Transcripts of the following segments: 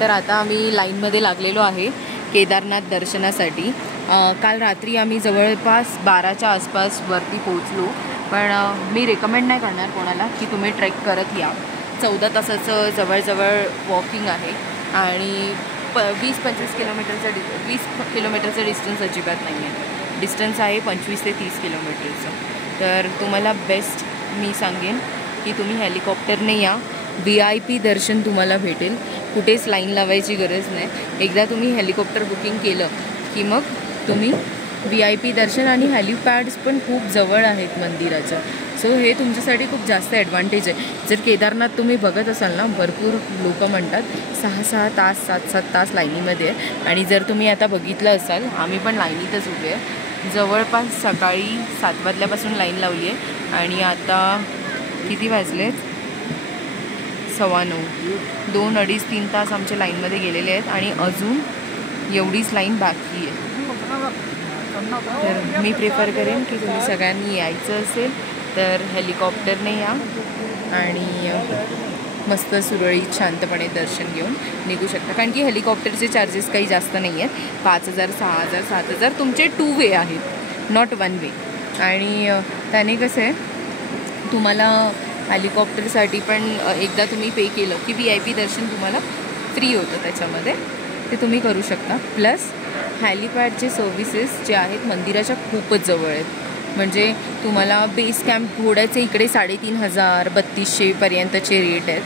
तर आता आम्ही लाईनमध्ये लागलेलो आहे केदारनाथ दर्शनासाठी। काल रात्री आम्ही जवळपास 12च्या आसपास वरती पोहोचलो, पण मी रेकमेंड नाही करणार कोणाला की तुम्ही ट्रेक करत या। 14 तासाचं जवळजवळ वॉकिंग आहे आणि 20-25 किलोमीटरचं डिस्टन्स अजिबात नाही आहे। डिस्टन्स आहे 25 ते 30 किलोमीटरचं। तर तुम्हाला बेस्ट मी सांगेन की तुम्ही हेलिकॉप्टरने या, VIP दर्शन तुम्हाला भेटेल, कुठेच लाईन लावायची गरज नाही। एकदा तुम्ही हेलिकॉप्टर बुकिंग केलं की मग तुम्ही VIP दर्शन, आणि हेलिपॅड्स पण खूप जवळ आहेत मंदिराच्या, सो हे तुमच्यासाठी खूप जास्त ॲडव्हान्टेज आहे। जर केदारनाथ तुम्ही बघत असाल ना, भरपूर लोक म्हणतात 6-6 तास 7-7 तास लाईनीमध्ये आहे, आणि जर तुम्ही आता बघितलं असाल आम्ही पण लाईनीतच उभे आहे। जवळपास सकाळी 7 वाजल्यापासून लाईन लावली आहे आणि आता किती वाजलेत? 9:15, 2-2.5-3 तास आमच्या लाईनमध्ये गेलेले आहेत आणि अजून एवढीच लाईन बाकी आहे। तर मी प्रेफर करेन की तुम्ही सगळ्यांनी यायचं असेल तर हेलिकॉप्टरने या आणि मस्त सुरळीत शांतपणे दर्शन घेऊन निघू शकता, कारण की हेलिकॉप्टरचे चार्जेस काही जास्त नाही आहेत। 5,000, 6,000, 7,000 तुमचे 2 वे आहेत, नॉट 1 वे। आणि त्याने कसं आहे, तुम्हाला हेलिकॉप्टरसाठी पण एकदा तुम्ही पे केलं की VIP दर्शन तुम्हाला फ्री होतं, त्याच्यामध्ये ते तुम्ही करू शकता। प्लस हेलिपॅडचे सर्व्हिसेस जे आहेत मंदिराच्या खूपच जवळ आहेत, म्हणजे तुम्हाला बेस कॅम्प घोड्याचे इकडे 3,500 3,200पर्यंतचे रेट आहेत,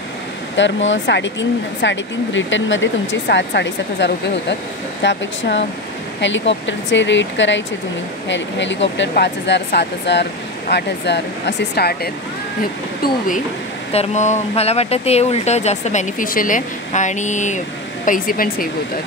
तर मग 3,500 रिटर्नमध्ये तुमचे 7,000-7,500 रुपये होतात। त्यापेक्षा हेलिकॉप्टरचे रेट करायचे तुम्ही, हेलिकॉप्टर 5,000, 7,000, 8,000 असे स्टार्ट आहेत 2 वे। तर मग मला वाटतं ते उलटं जास्त बेनिफिशियल आहे आणि पैसे पण सेव्ह होतात।